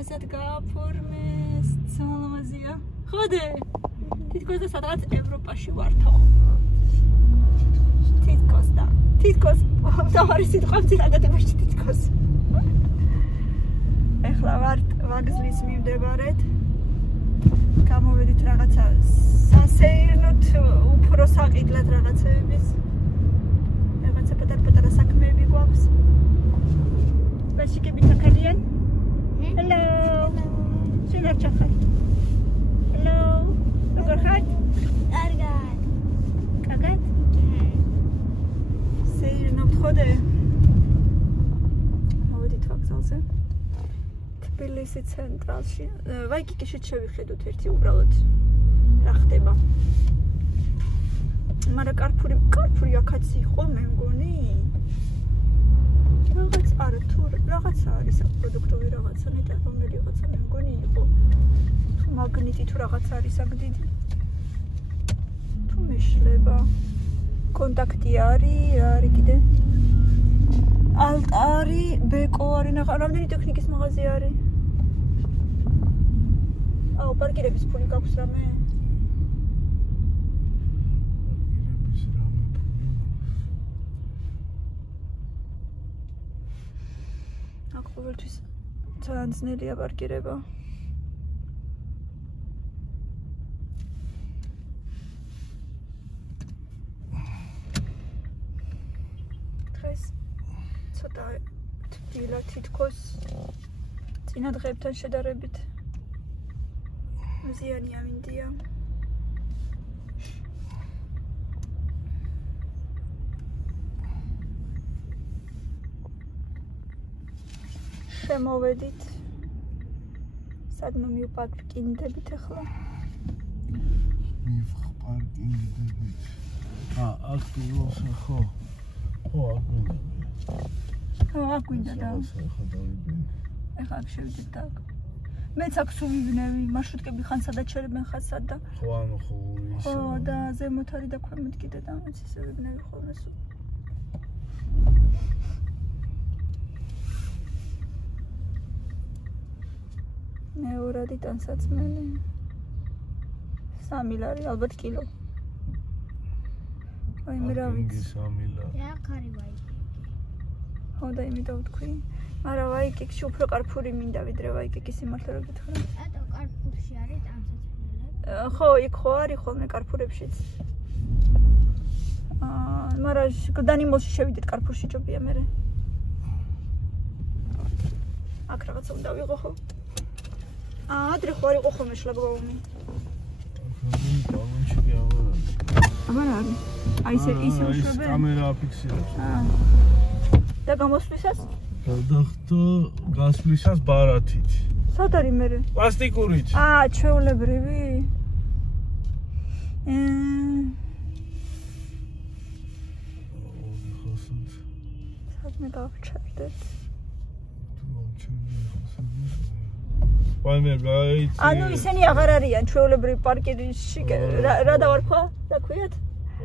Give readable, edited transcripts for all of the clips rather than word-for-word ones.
ლამაზად გააფორმეს, ლამაზია. ხოდე? თითქოს და სადღაც ევროპაში ვართო. თითქოს თავარი სიტყვა წინადადებაში თითქოს. ეხლა ვართ ვაგზლის მიმდებარედ. გამოვედით რაღაცა სასეირნოთ უფრო საყიდლად რაღაცეების. რაღაცა პატარ-პატარა საქმეები გვაქვს. ბაშიკები ჩახარიან? Hello. შენ არ ჩახარ? Hello. როგორ ხარ? კარგად. კარგად? სეირნობთ ხოდე? მოვედით ვაგზალზე. თბილისის ცენტრალში. ვაიკიკიშიც შევიხედოთ ერთი უბრალოდ. რა ხდება? მაგრამ კარფური აქაც იყო, მე მგონი. რაღაც არა თუ რაღაცა არის პროდუქტოვი რაღაცა ნეტა რომელი რაღაცა მე მგონი იყო. თუ მაგნიტი თუ რაღაც არის აქ დიდი. თუ მეშლება. კონტაქტი არის კიდე. ალტარი, ბეკო არის, რამდენი ტექნიკის მაღაზია არის? აუ, პარკირების ფული გაქვს რამე? აქ ყოველთვის ძალიან ძნელია პარკირება. დღეს ცოტა თბილა თითქოს წინა დღეებთან შედარებით. მზიანი ამინდია. შემოვედით. სადმე მივპარკინდებით ახლა. მივპარკინდებით. აქ პირველსა ხო? ხო, აქ გვინდა. ხო, აქ გვინდა და. ეხლა აქ შევიდეთ და აქ. მეც აქ სულ ვიბნევი, მარშრუტკები ხან სადაც შერებენ ხან სად და. ხო, ანუ ხო ის. ხო, და ზემოთ არის და ქვემოთ კიდე და მეც ისე ვიბნევი ხოლმე სულ. მეურადი ტანსაცმელი 3 ლარი ალბათ კილო. აი მე რა ვიცი 3 ლარი. რა ხარი ვაიკიკი. ხო და იმიტომ ვთქვი. არა ვაიკიკში უფრო კარფური მინდა ვიდრე ვაიკიკის სიმართლე რა გითხრა. რატო კარფურში არის ტანსაცმელი? ხო, იქ ხო არის ხოლმე კარფურებშიც. მაგრამ დანიმალში შევიდეთ კარფურში ჯობია მე. აქ რაღაცა უნდა ვიღო ხო? ადრე ხო არ იყო ხოლმე შლაგბაუმი. ბალონჩიკი აბა რა არის? აი ისე უშვებენ? კამერა აფიქსირებს. და გამოსვლისას? გადახდა გასვლისას ბარათით. სად არის მე? პლასტიკურით. ჩვეულებრივი? სადმე გავჩერდეთ? ვაიმე გაიცი. ანუ ისინი აღარ არიან ჩვეულებრივი პარკინგში. რა დავარქვა? რა ქვიათ?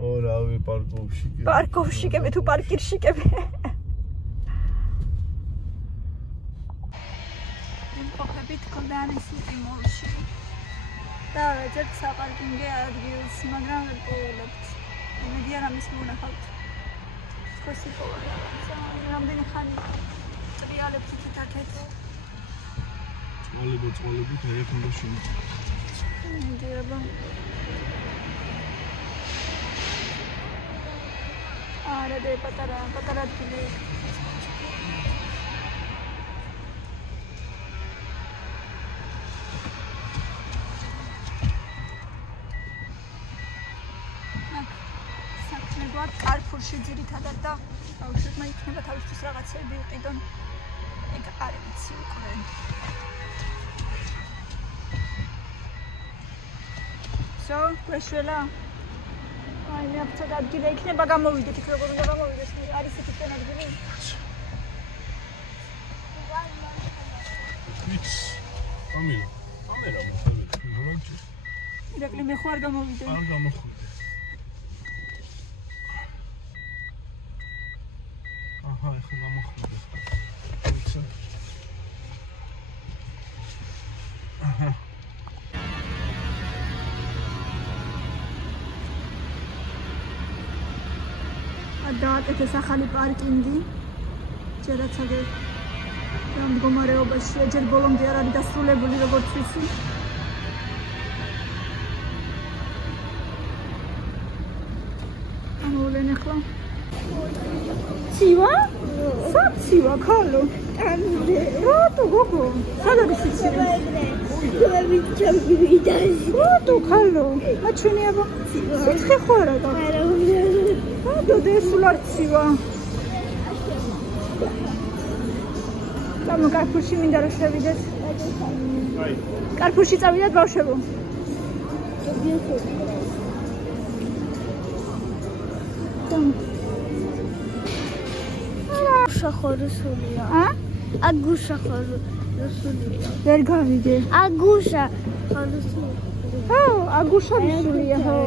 ო, რავი, პარკოვშიკები. პარკოვშიკები თუ პარკირშიკები. იმყოფებით კოდანესი მოლში. და ვეძებთ საპარკინგე ადგილს, მაგრამ ვერ პოულებთ. იმედია რამის მოვნახავთ. ხოსი პოულებთ. რამდენი ხანი ტრიალებთ თითაქეთ. წვალებით აიქონდა შენ. მიდიება. არა და პატარა ადგილი. საქმე გვაქვს კარფურში ძირითადად და ბავშვებმა იქნება თავისთვის რაღაცები იყიდონ. ეგ არ ვიცი უკვე. So, გვეშველა? აი, მე აქ ცოტა ადგილი იქნება გამოვიდეთ იქ როგორ უნდა გამოვიდეს, არის ისეთი ადგილი? ვიც. ამილა. ამერა მოხდებით. როჩი. ირაკლი მე ხო არ გამოვიდე? არ გამოხვიდე. აჰა, ეხლა გამოხვიდე. ვიცა. დააკეთეს ახალი პარკინგი. ჯერაც აგერ ამ მდგომარეობაშია, ჯერ ბოლომდე არ არის დასრულებული როგორც ვიცი. ამოვლენ ახლა. ცივა? სად ცივა, ქალო? რატო გოგო? სად არის ცივა? რატო ქალო? მაჩვენი აბა. სიცხე ხო არა და? რატო დესულ არ ცივა? Tam კარფურში მინდა რომ შევიდეთ. კარფურში წავიდეთ ბავშვებო. აგუშა ხორუსულია. აგუშა ხორუსულია. ვერ გავიდე. აგუშა ხორუსულია. ხო, აგუშა რუსულია, ხო.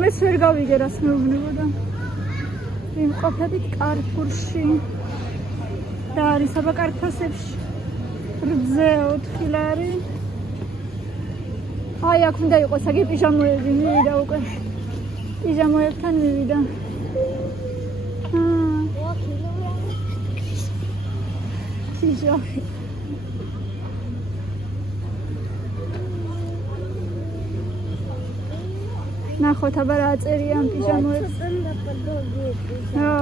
მეც ვერ გავიგე რას მეუბნებოდა. იმყოფებით კარფურში და არის აბა კარფასებში რძე 4 ლარი. აი აქ უნდა იყოს აგი პიჟამოები, მივიდა უკვე. პიჟამოებთან მივიდა. პიჟამი. ნახოთ აბა რა წერია ამ პიჟამოებს. ხო,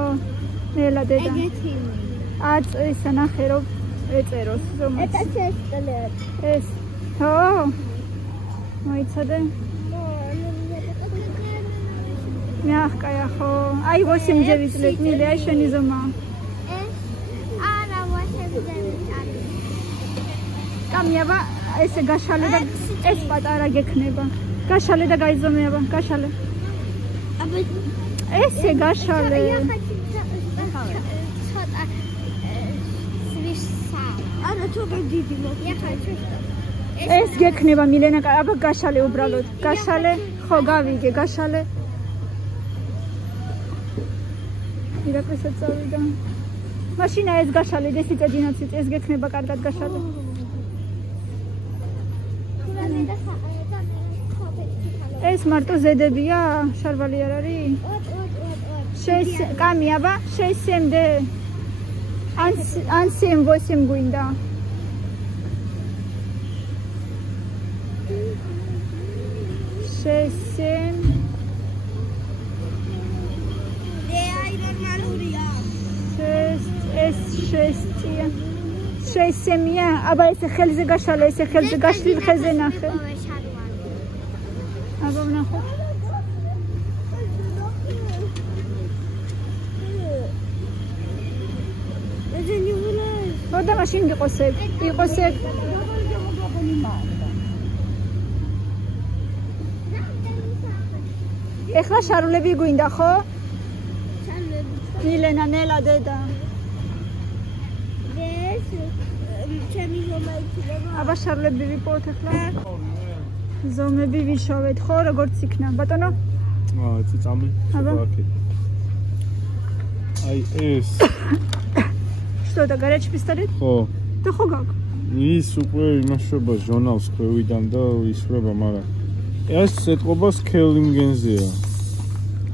ნელა დედა. ისა ნახე რომ ეწეროს რომელიც. ეს. ხო. მოიცადე. მягкая ხო. აი 8 ლет, მილე აი შენი ზომა. არა 8 არის. კამიაბა ესე გაშალე და ეს პატარა გექნება. გაშალე და გაიზომეაბა, გაშალე. აბა ესე გაშალე. ცოტა სვისა. არა თუღე დიდი მოხდა. ეს გექნება მილენა, აბა გაშალე უბრალოდ. გაშალე, ხო გავიგე, გაშალე. ირაკლისაც წავიდა. მაშინა ეს გაშალე, ეს იწედინაცით, ეს გექნება კარგად გაშალე. ეს მარტო ზედებია, შარვალი არ არის? კამი აბა, 6-7-დე. ან 7-8 გვინდა. ეს 6-ია. 6-7-ია, აბა ესე ხელზე გაშალე, ესე ხელზე გაშლილ ხეზე ნახე. აბა ვნახოთ. ხოდა მაშინ იყოს ეგ. ეხლა შარულები გვინდა, ხო? მილენა, ნელა დედა. ჩემი ზომა იქნება. აბა შარულები ვიპოვოთ ეხლა. ზომები ვიშოვეთ, ხო, როგორც იქნა, ბატონო? წამი. აბა. აი ეს. Что, და გარაჯი პისტოლეტ? ხო. და ხო გაკ? ის უკვე იმაშობა ჟურნალს ქვევიდან და ისვრება, მაგრამ ეს ეთყობა სკელინგენზეა.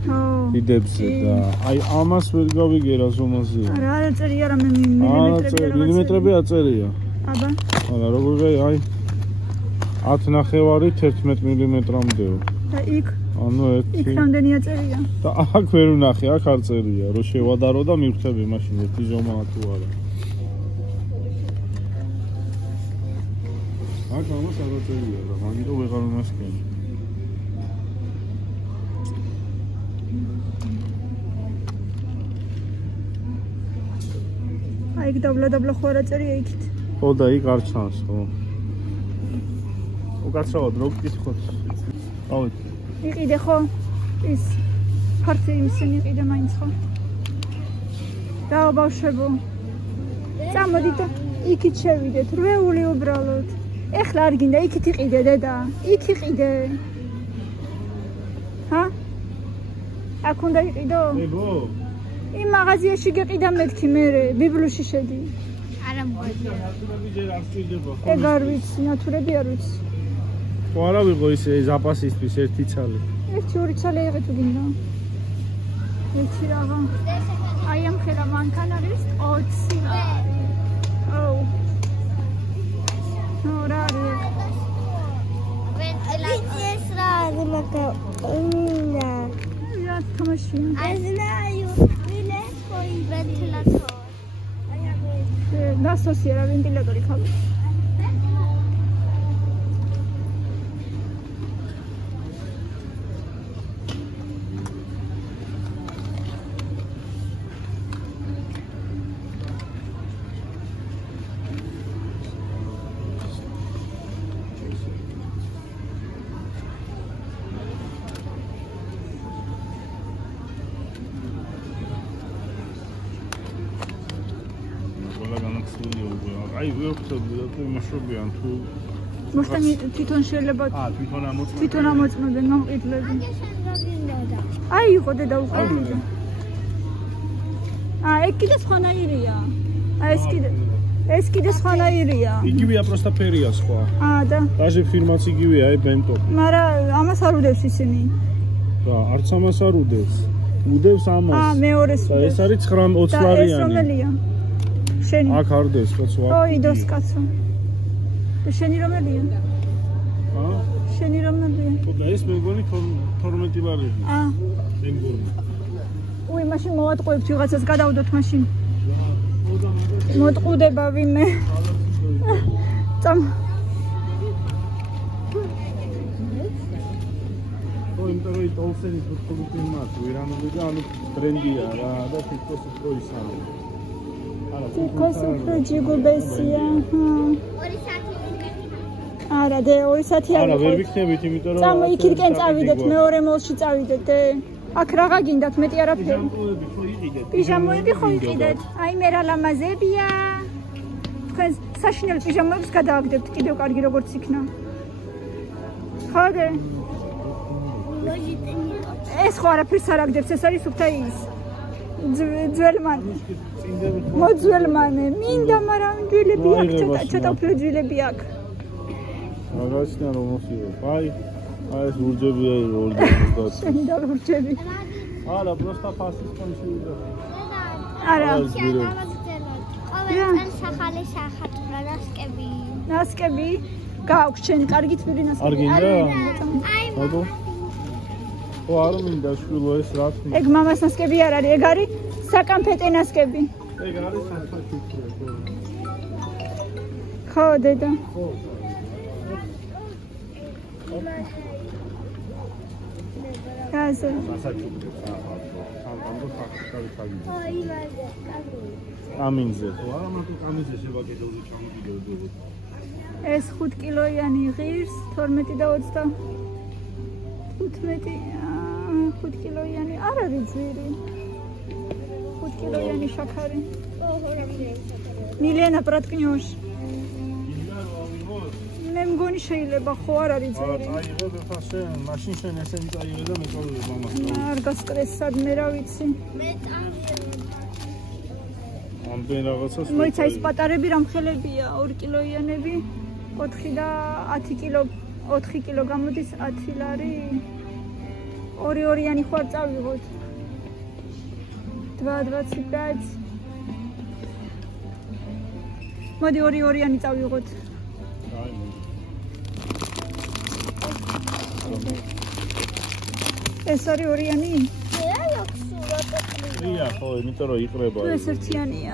ხო. დიდებზე და აი ამას ვერ გავიგე რა ზომაზეა. არა წერია რამე მილიმეტრები აწერია. აბა. არა როგორია აი 10 ნახევარი 11 მილიმეტრამდეო. და იქ? ანუ იქ რამდენია წერია? და აქ ვერ ვნახე, აქ არ წერია, რომ შევადარო და მივხვდები მაშინ ერთი ზომაა თუ არა. აქ ამას არ წერია და მაგიტომ ვეღარ ვიმასკენი. აი იქ დაბლა ხო არა წერია იქით? ხო და იქ არ ჩანს, ხო. უკაცრავად რო გკითხოთ. ავით. იყიდე ხო? ის ფართი იმისინი იყიდე მაინც ხო? დაო ბავშვებო. წამოდით და იქით შევიდეთ, რვეული უბრალოდ. ეხლა არ გინდა იქით იყიდე დედა, იქ იყიდე. ჰა? აქ უნდა იყიდო? ებო. იმ მაღაზიაში გეყიდა მეთქი მე ბიბლუში შედი. არა მგონია. ეგ არ ვიცი, ნათურები არ ვიცი. ხო არა ვიღო ისე ზაპასისთვის ერთი ცალი. ერთი ორი ცალი აიღე თუ გინდა. ერთი რაღა. აი ამ ხელა მანქან არის 20 ლარი. აუ. ნუ რა არის? ვენტილატორს რა არის მაგა? რა თამაშია? აზნაიო, ვინე ვენტილატორი. დასოსია რა ვენტილატორი ხალხი. აი ვექცობდი და თუ იმაშობიან თუ მოხტანი თვითონ შეიძლება თვითონ ამოწმებენ მომყიდლები. აი იყო დედა უყურებდა. ეგ კიდე სხვანაირია. ეს კიდე სხვანაირია. იგივეა პროსტა ფერია სხვა. და დაჟე ფირმაც იგივეა ბენტო. მაგრამ ამას არ უდევს ისინი. რა, არც ამას არ უდევს. უდევს ამას. მეორეს. ეს არის 9-20 ლარიანი. ეს რომელია? შენი. აქ არ დევს კაცო. ოი დოს კაცო. და შენი რომელია? შენი რომელია? და ეს მე მგონი 12 ლარია. მე მგონი. უი მაშინ მოვატყუებთ ვიღაცას გადავდოთ მაშინ. მოტყუდება ვინმე. წამ. ინტერვიუ ტოლსენი ფოტოები მას ვირანები და ანუ ტრენდია რა და თვითონ უფრო ისაა. თვითონ უფრო ჯიგობესია. 2 საათი. არა დე 2 საათი არ არა ვერ ვიქნებით იმიტომ რომ წამო იქიდან წავიდეთ მეორე მოლში წავიდეთ დე აქ რაღა გინდათ მეტი არაფერი. პიჟამოები ხო იყიდეთ? აი მე რა ლამაზებია. თქვენ საშინელ პიჟამოებს გადააგდებთ კიდევ კარგი როგორც იქნა. ხო დე ეს ხო არაფერს არ აგდებს, ეს არის უბრალოდ ის ძველმანი. მოძველმანი, მინდა, მაგრამ ჯვილები აქვს, ცოტა უფრო ჯვილები აქვს. რაღაცნა რომ მოსიო. აი ეს ურჯებია ორჯერ. შენი და ურჯები. არა, просто ფასის კონსულტა. არა. ყოველ წელს ახალი სახატვრა ნასკები. ნასკები? გაქვს შენი კარგი თბილი ნასკები. არ გინდა? აი აბა. ო არ მინდა შვილო ეს რა თქმა. ეგ მამას ნასკები არ არის, ეგ არის საკამფეტე ნასკები. ეგ არის სასაჩუქრე. ხო, დედა. ხო. გასა. სასაჩუქრე. სამბო ხახტარი ხალი. აი ვაზე, კაცო. ამინზე. ხო, არა მაგრამ კამიზე შევაკეთებდი ჩამოვიდეო. ეს 5 კილოიანი ღირს 12 და 20 15 5 კილოიანი არ არის ძვირი 5 კილოიანი შაქარი მილენა პრატკნიოშ მე მგონი შეიძლება ხო არ არის ძვირი აიღო ფასე მაშინ შენ ესენი წაიღე და მეკავე მამას არ გასკრესად მე რა ვიცი მე ამდენ რაღაცას მოიცა ის პატარები რამხელებია 2 კილოიანები 4 და 10 კილო 4 კილო გამოდის 10 ლარი 2-2-იანი ხوار წავიღოთ 2.25 მოდი 2-2-იანი წავიღოთ ეს არის 2-იანი? ია, ხო, იმიტომ რომ იყრება. ეს ერთიანია.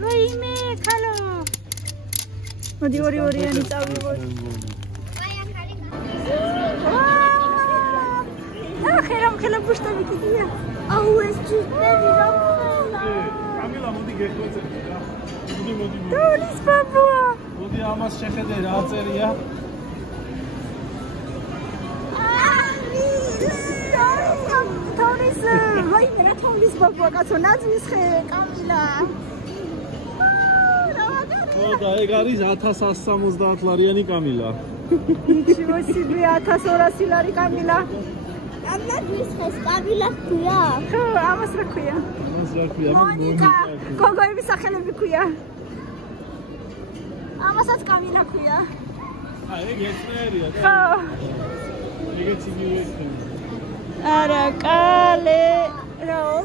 ვაიმე, ხალო. მოდი 2-2-იანი წავიღოთ. ახერამ ხელა ბუშტები კიდია. აუ ეს ჩიტები რა. კამილა მოდი გეხვეწე რა. მოდი. დონის ბაბუა. მოდი ამას შეხედე რა წერია. თონის ვაიმე რა თონის ბაბუა კაცო ნაძვის ხე კამილა. ხო და ეგ არის 1170 ლარიანი კამილა. Ничего себе, 1200 ლარი კამილა. ამას ხეს კაბილა ხია. ხო, ამას რა ქვია? ამას რა ქვია? მონიკა, გოგოების სახელები ქვია. ამასაც კამილა ქვია. ეგ ერთნაირია და ხო. ეგეც იგივე ხდება. არა, კალე, რაო?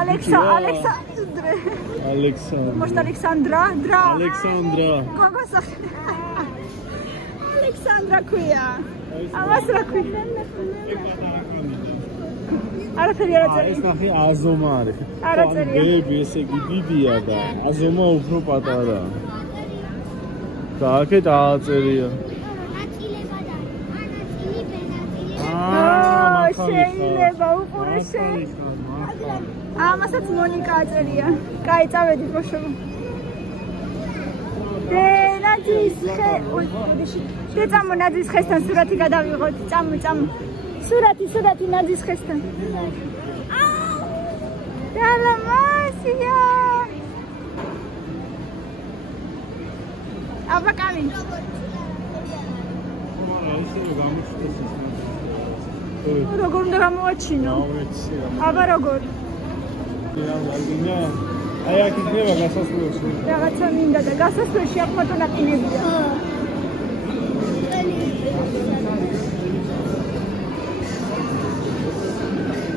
ალექსანდრე. Может, Александра? Дра. ალექსანდრა. გოგოს სახელი. ალექსანდრა ქვია. ამას რა ქვია? არაფერი არ ეს ნახე აზომა არის. არა წერია. ბები ესე იგი დიდია და აზომა უფრო პატარაა. და აქეთ ააწერია. შეიძლება უყურე ამასაც მონიკა აწერია. კაი, წავედით ბოშო. დე წამო ნაძვის ხესთან სურათი გადავიღოთ. წამო. სურათი ნაძვის ხესთან. დალამასია. აბა კამი. როგორ უნდა გამოაჩინო? აბა როგორ? აი აქ იქნება გასასვლელში. რაღაცა მინდა და გასასვლელში აქ მოტონაკინებია.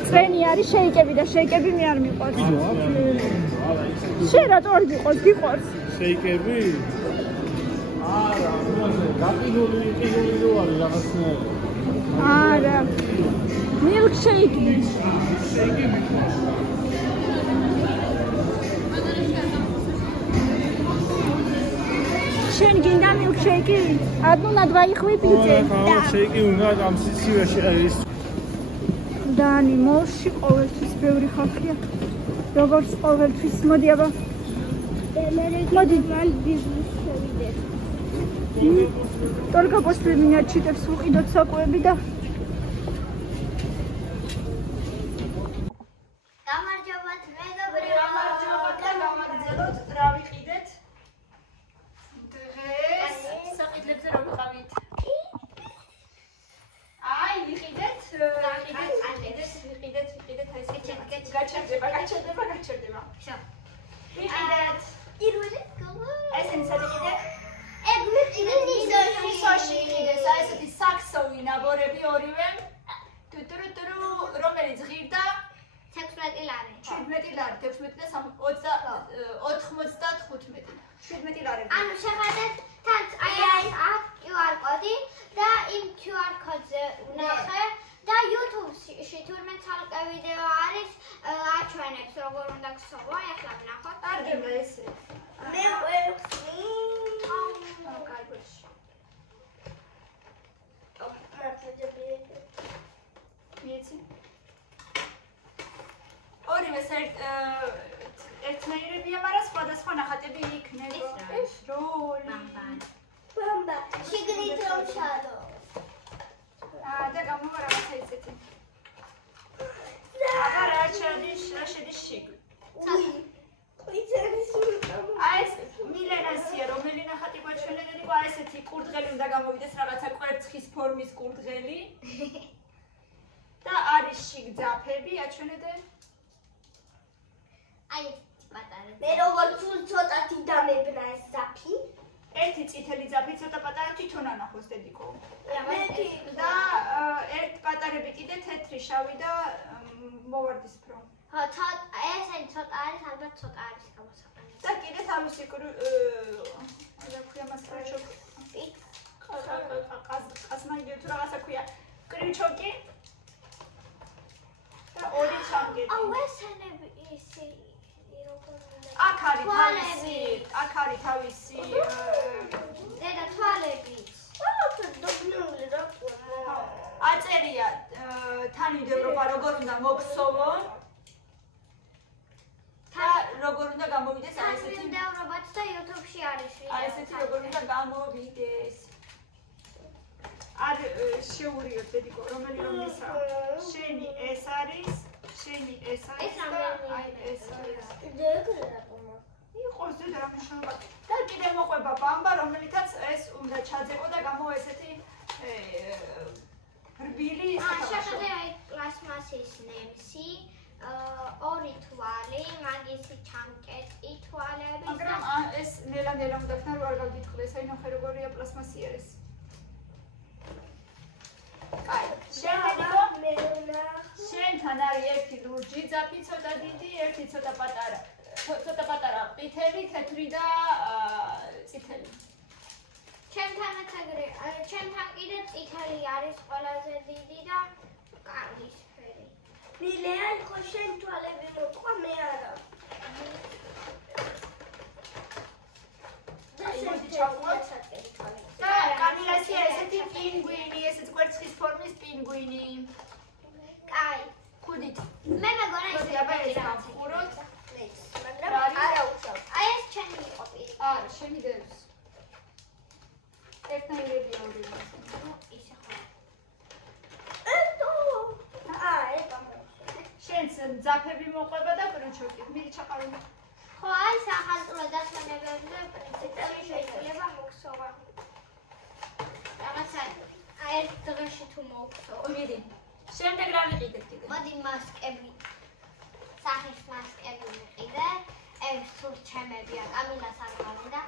წვენი არის შეიკები და შეიკები მე არ მიყვარს. შენ რატო არ გიყვარს? გიყვარს. შეიკები? არა, გაპინული რო არის რაღაცნაირი. არა. მილკშეიკი. შენ გინდა მილკშეიკი? Одну на двоих выпьете? Да. შეიკი უნდა ამ სიცივეში არის. დანი, მოლში ყოველთვის ბევრი ხალხია. როგორც ყოველთვის, მოდი აბა. მოდი. Только после меня читებს ვუყიდოთ საკვები და გამარჯობათ მეგობრებო. გამაგრძელოთ, რა ვიყიდეთ? დღეს საყიდლებზე რა ვიყავით? აი, ვიყიდეთ, ვიყიდეთ, აი ეს გაჩერდება. Всё. ვიყიდეთ. ესენი სად იყიდეთ? ისოში იყიდეს, აი ესეთი საქსოვი ნაბორები ორივე. ტუტურუტურუ, რომელიც ღირდა 16 ლარი. 17 ლარი, 16 და 95. 17 ლარი. ანუ შევადეთ თან აი აქ QR კოდი და იმ QR კოდზე ვნახე და YouTube-ში თურმე ცალკე ვიდეო არის აჩვენებს როგორ უნდა გსოვო, ახლა ვნახოთ. არგება ესე. მე ვეცი. მიეცი? ორივე ერთნაირებია, მაგრამ სხვადასხვა ნახატები იქნება. ეს როლი. ბამბა. შიგნით რომ შადო. და გამოვა რაღაცა ისეთი. აბა რა შედის შიგნით? აი ეს მილენასია, რომელი ნახატი გვაჩვენებენ, იყო აი ესეთი კურდღელი უნდა გამოვიდეს, რაღაცა კვერცხის ფორმის კურდღელი. და არის შიგ ძაფები, აჩვენებენ. აი პატარა. მე როგორ სულ ცოტათი დამებნა ეს ძაფი. ერთი წითელი ძაფი ცოტა პატარა თვითონ ანახოს დედიკო. და ერთ პატარები კიდე თეთრი, შავი და მოვარდისფრო. ხო, ესენი ცოტა არის, ალბათ ცოტა არის გამოსაყენებელი. და კიდე თავისი რა ქვია მას კრიჩოკი. ყაზმაიდიო თუ რაღაცა ქვია. კრიჩოკი. და ორი ჩამგეთი. აუ ესენები ისი აქ არის თავისი დედა თვალები. აწერია თანიდ ევროპა როგორ უნდა მოგსოვონ და როგორ უნდა გამოვიდეს აი ესეთი თანიდ ევროპაც და YouTube-ში არის ვიდეო. აი ესეთი როგორ უნდა გამოვიდეს. არ შეურიოთ დედიკო, რომელი რომლისა. შენი ეს არის, შენი ეს არის და აი ეს არის. იყოს ზედა რა მნიშვნელობა. და კიდე მოყვება ბამბა, რომელიცაც ეს უნდა ჩაძეყო და გამოვა ესეთი რბილი შეხედე აი პლასმასის ნემსი, ორი თვალი, მაგისი ჩამკეტი თვალები. მაგრამ ეს ნელა უნდა ხნა რო არ გავდითხდეს, აი ნახე როგორია პლასმასი არის. აი, შეხედო შენთან არის ერთი ლურჯი ძაფი ცოტა დიდი, ერთი ცოტა პატარა ყვითელი, თეთრი და წითელი. ჩემთანაც ეგრე, ჩემთან კიდე წითელი არის ყველაზე დიდი და კარგისფერი. მილეან ხო შენ თვალები მოყვა მე არა. და კამილაშია ესეთი პინგვინი, ესეც კვერცხის ფორმის პინგვინი. კაი, ხუდით. მე მეგონა ეს გავხუროთ. მაგრამ არა უშავ. აი ეს ჩემი იყო პირი. არა, შენი დევს. ერთნაირებია ორივე. ისე ხო. შენც ძაფები მოყვება და პრინჩოკი. მირი ჩაყარი. ხო, აი სახალხო დასვენებებზე პრინციპები შეიძლება მოგსოვა. რაღაცა ერთ დღეში თუ მოგსოვა. მირი. შემდეგ რა ვიყიდეთ კიდე? მოდი მასკები. სახის მასკები ვიყიდე. ეს სურჩემებია, კამილას არ გავიდა.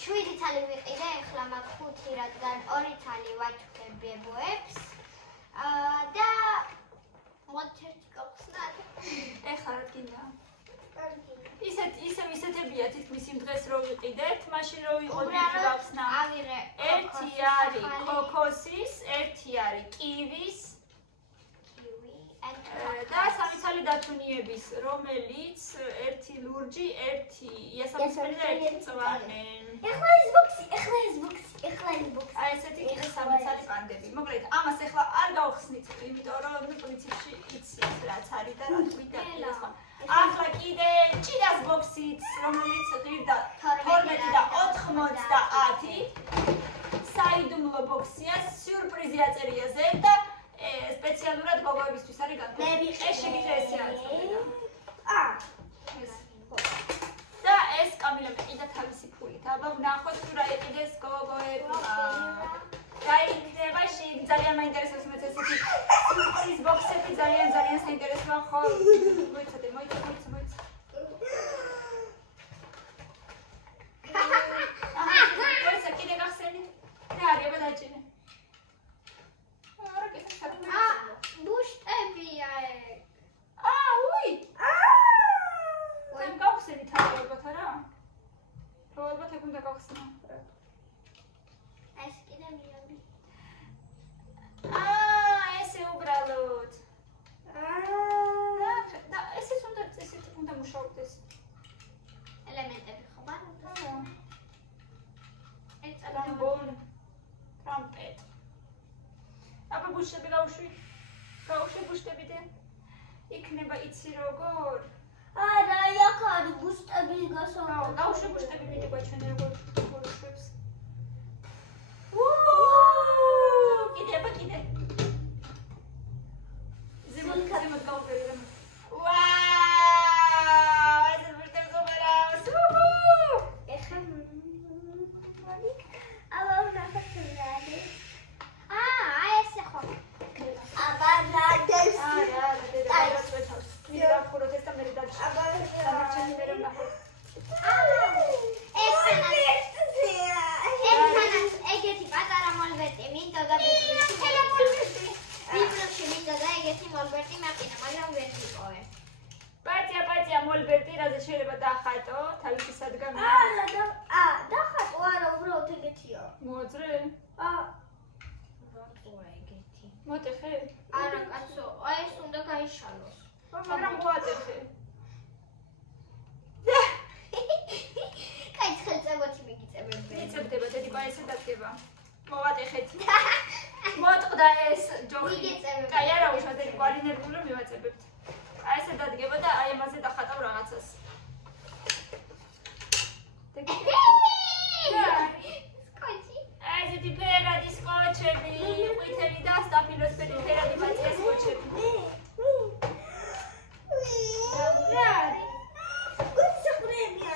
7 თალი ვიყიდე, ეხლა მაგ 5, რადგან 2 თალი ვაჩუქებ ბებოებს. და მოდი ერთი გავხსნათ. ეხლა რა გინდა? კარგი. ისეთებია თითქმის იმ დღეს რო ვიყიდეთ, მაშინ რო ვიყოდით გავხსნა. ავიღე. ერთი არის კოკოსის, ერთი არის კივის და სამი თალი დათუნიების, რომელიც ერთი ლურჯი, ერთი იასამნისფერი და ერთი მწვანე. ეხლა ეს ბოქსი. აი ესეთი კიდე სამი თალი პანდები. მოკლედ, ამას ეხლა არ გავხსნით, იმიტომ რომ პრინციპში იცით რაც არის და რა თქვით. ახლა კიდე ჭიდას ბოქსიც, რომელიც ღირდა 12 და 90. საიდუმლო ბოქსია, სიურპრიზი აწერია ზე და სპეციალურად გოგოებისთვის არის განკუთვნილი. ეს შეგიძლია ესე აწოდე. და ეს კამილე მიყიდა თავისი ფულით. აბა ვნახოთ თუ რა იყიდეს გოგოებმა. გაიქნება ძალიან მაინტერესებს მეც ესეთი სიურპრიზ ბოქსები ძალიან საინტერესოა ხო? მოიცადე. აჰა, კიდე გახსენით? რა არის აბა დაჭირე. არა, კიდე საქმე. ბუშტებია ეგ. უი. გავხსენით ალბათ არა? ალბათ ეგ უნდა გავხსნა. ეს კიდე მiyagi. ესე უბრალოდ. და ესეც უნდა მუშაობდეს. ელემენტები ხო ბარ? ტრამპეტ. აბა ბუშტები გავუშვი ბუშტები და იქნება იცი როგორ? არა, აქ არის ბუშტების გასაუბრება. გავუშვი ბუშტები მიდება ჩვენ როგორ უშვებს. კიდე. ზემოთ გავუშვი. ეს ბუშტები ზომერავს. ეხლა აბა ნახეთ რა არის. აი ესე ხო. აბა რა დევს. მირა ხუროთ ეს და მე დაჭი. აბა სამარჩენი მე რომ ნახო. ეს ეგეთი პატარა მოლბერტი მინდოდა ბიბლიოში მინდოდა ეგეთი მოლბერტი მაყინა, მაგრამ ვერ მიყოვე. პატია მოლბერტი რაზე შეიძლება დახატო თავისი სადგამი. დახატო არა, უბრალოდ ეგეთია. მოძრე? რატოა ეგეთი? მოტეხე? არა, კაცო, აი ეს უნდა გაიშალოს. მაგრამ მოატეხე. კაი, ხელწევოთი მიგიწებებდი. მიწებდება დედი ესე დადგება. მოვატეხეთ. მოტყდა ეს ჯოხი. მიგიწებებდი. კაი, არა უშვა დედი გვარინერგულო მივაწებებთ. აი ესე დადგება და აი ამაზე დახატავ რაღაცას. ესეთი ფერადი სკოჩები, ყვითელი და სტაფილოსფერი ფერადი მაწია სკოჩები. რა არის? გუცხრებია.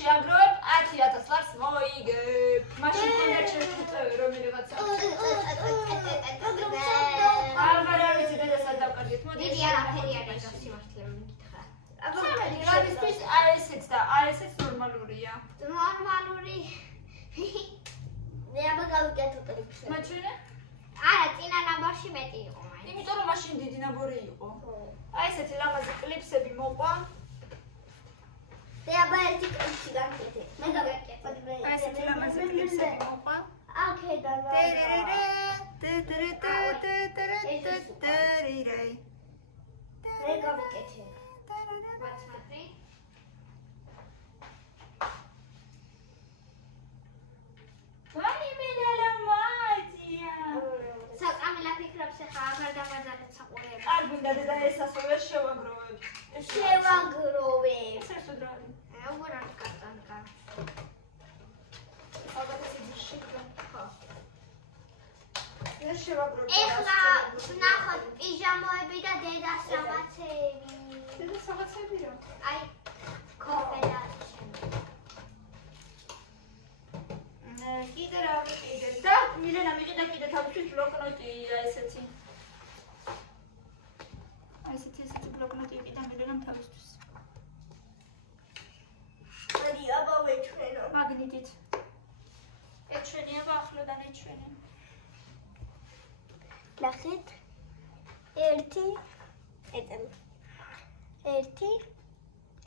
შეაგროვებ 10,000 ლარს მოიგებ. მაშინ უნდა შეწევი რომელიღაცა. აღარ არის დედასაც დავკარგეთ. მოდი. დიდი არაფერი არ არის სიმართლე მეკითხა. არის ესეც და ესეც ნორმალურია. ნორმალური. მე აბა გავიკეთო ტრიქსი. მაჩვენე? არა, წინა ნაბორში მეტი იყო მაინც. იმიტომ რომ მაშინ დიდი ნაბორი იყო. აი ესეთი ლამაზი კლიპსები მოყვა. მე აბა ერთი კლიპსი გავკეთე. მე გავკეთე. აი ესეთი ლამაზი კლიპსები მოყვა. აქედან მე გავკეთე. ვაცმათი. საკამელა ფიქრობს ახლა აღარ დამაძალეთ საყურეები. არ გინდა დედა ესასო ვერ შევაგროვებ. შევაგროვებ. ეს რა არის? როგორ არის კარტანკა? ალბათ ეს შეიძლება. ხო. ვერ შევაგროვებ. ეხლა ნახოთ პიჟამოები და დედას რაღაცები. დედას რაღაცები რა? აი კოპერაცია. კიდე რა ვიყიდე და მილენა მიყიდა კიდე თავისთვის ბლოკნოტი ესეთი. ესეთი ბლოკნოტი იყიდა მილენამ თავისთვის. მოდი აბა ვეჩვენო. მაგნიტით. ეჩვენი აბა ახლოდან ეჩვენი. ნახეთ. 1 ეტემ. 1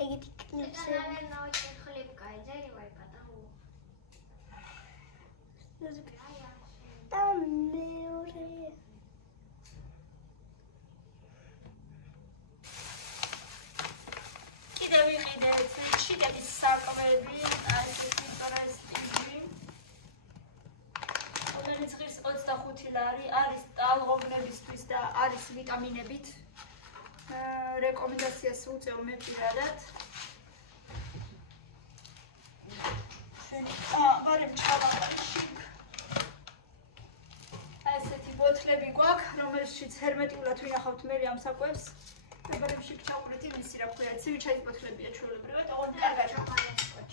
ეგეთი კლიპსი. და მეორე კიდე ვიყიდეთ შიდების საკვები, ესეთი ინტერესტინგი. რომელიც ღირს 25 ლარი არის ტალღობნებისთვის და არის ვიტამინებით. რეკომენდაციას უწევ მე პირადად. გარემ ჩავაყრიში. ესეთი ბოთლები გვაქვს, რომელშიც ჰერმეტულად ვინახავთ მე ამ საკვებს. და გარემში ჩავყრით იმისი რა ქვია, ცივი ჩაის ბოთლებია ჩვეულებრივად. ოღონდ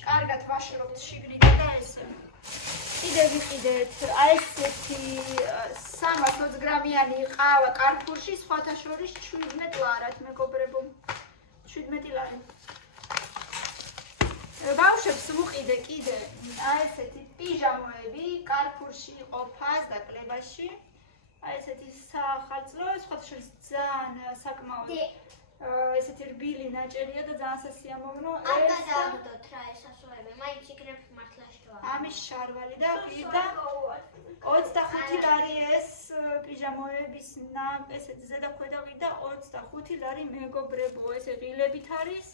კარგად ვაშრობთ შიგნიდან და ესე. კიდე ვიყიდეთ ესეთი 320 გრამიანი ყავა კარფურში, სხვათა შორის 17 ლარად მეგობრებო. 17 ლარი. ბავშვებს ვუყიდე კიდე ესეთი პიჟამოები კარფურში ყოფას და კლებაში. ესეთი სახალწლო, სხვათა შორის ძალიან საკმაოდ ესეთი რბილი ნაჭერია და ძალიან სასიამოვნო. არ გადავდოთ რა ესასოები, მაინც იქნებ მართლა შტოა. ამის შარვალი და ყიდა 25 ლარი ეს პიჟამოების ესეთი ზედა ქვედა ყიდა 25 ლარი მეგობრებო. ესე ღილებით არის.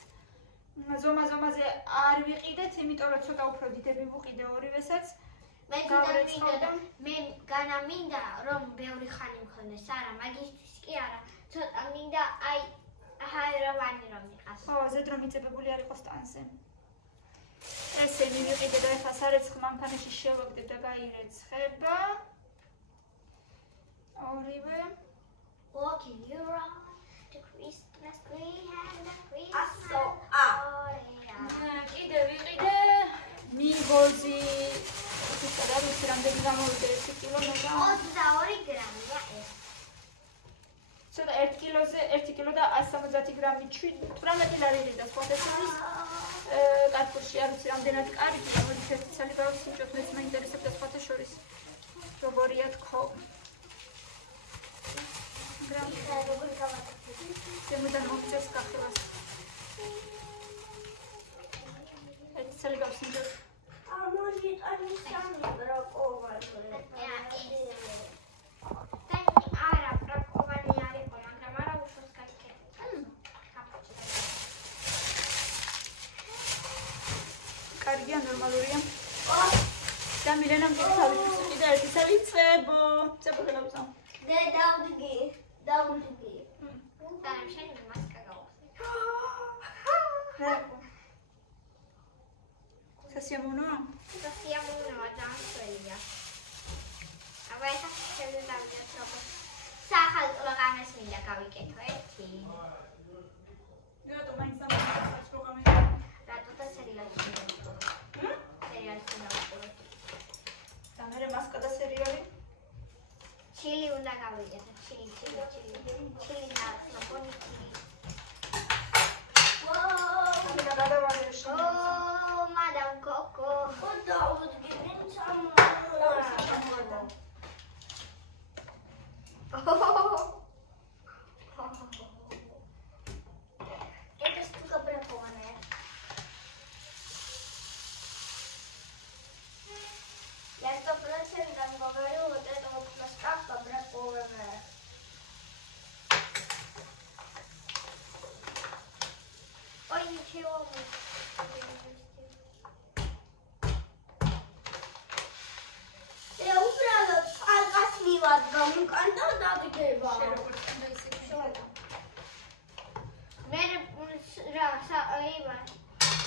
ზომა-ზომაზე არ ვიყიდეთ, იმიტომ რომ ცოტა უფრო დიდები ვუყიდე ორივესაც. მე განა მინდა რომ ბევრი ხანი მქონდეს, არა, მაგისთვის კი არა, ცოტა მინდა აი ჰაერავანი რომ იყას. ხო, ზედ რომ მიწებებული არ იყოს ტანზე. ესენი ვიყიდე და ეხლა სარეცხ მანქანაში შევაგდებ და გაირეცხება. ორივე. Walking around the Christmas tree and the Christmas კიდე ვიყიდე მიგოზი ისე რუსი რამდენი გამოვიდა 1 კილომეტრა 22 გრამია ეს. ცოტა 1 კილოზე 1 კილო და 170 გრამი 18 ლარი და სხვათა შორის კარფურში არ ვიცი რამდენად კარგია, მოდი ერთი ცალი გავისინჯოთ, მეც მაინტერესებდა სხვათა შორის როგორია თქო. გრამი როგორი გავაკეთე? ზემოდან მოგწევს კახელას. ერთი ცალი გავისინჯოთ. ამოდი ani სამი ბროკოვალი. არა, ბროკოვალი არ იყო, მაგრამ არა უშოს გაკეთე. კარგია, ნორმალურია. და მილენამ თავისთვის ყიდა ერთი ცალი წებო. წებო გელავსა. დავდგი. და შენ მასკა გავხსნე. სასიამოვნოა? სასიამოვნოა, ძალიან სველია. აბა ეს შევიდავდეთ როგორც სახალხო ღამეს მინდა გავიკეთო ერთი. რატო მაინც ამას რატო და სერიალში გავიგეთ. ჩილი ნაცნობი ჩილი. Madam Coco. Это штука бракованная. Я 100% говорю, вот эта вот наставка бракованная. Ой, ничего. Я убрала алкасмиват гамуканда дадыгеба. Mere ra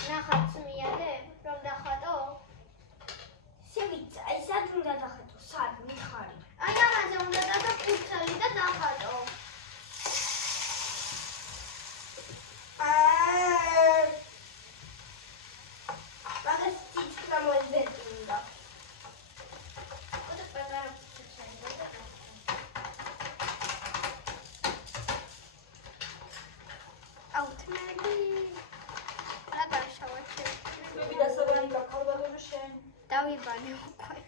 ნახატს მიადე რომ დახატო. სევიცა, აი სად უნდა დახატო? სად მიხარი? აი ამაზე უნდა დადო კურთხელი და დახატო. მაგას ციცკნა მოიძებნა. ოდე პატარა ციცკნა. აუთმები. რა შავაჩე. მე დასაბანი გაკალბატონო შენ. დავიბანე უკვე.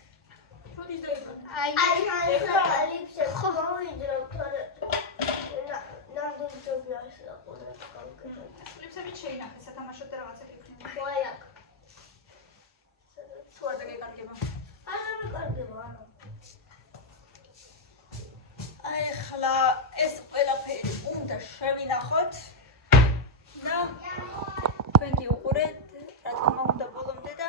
როდის დაიბანე? აი ხალიფზე ხოიდრო თორე ნამდვილად ლიფსები შეინახე, სათამაშოდ და რაღაცები იქნება. ხოაიაკ. თუ არ დაგეკარგება. არ დამეკარგება, ანუ. აი ხლა ეს ყველაფერი უნდა შევინახოთ. და თქვენ გიყურეთ, რა თქმა უნდა ბოლომდე და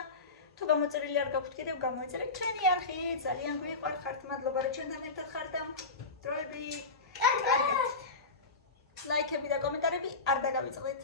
თუ გამოწერილი არ გაქვთ კიდევ გამოიწერეთ ჩვენი არხი, ძალიან გვიყვარხართ, მადლობა რომ ჩვენთან ერთად ხართ და დროებით. ლაიქები და კომენტარები არ დაგავიწყდეთ.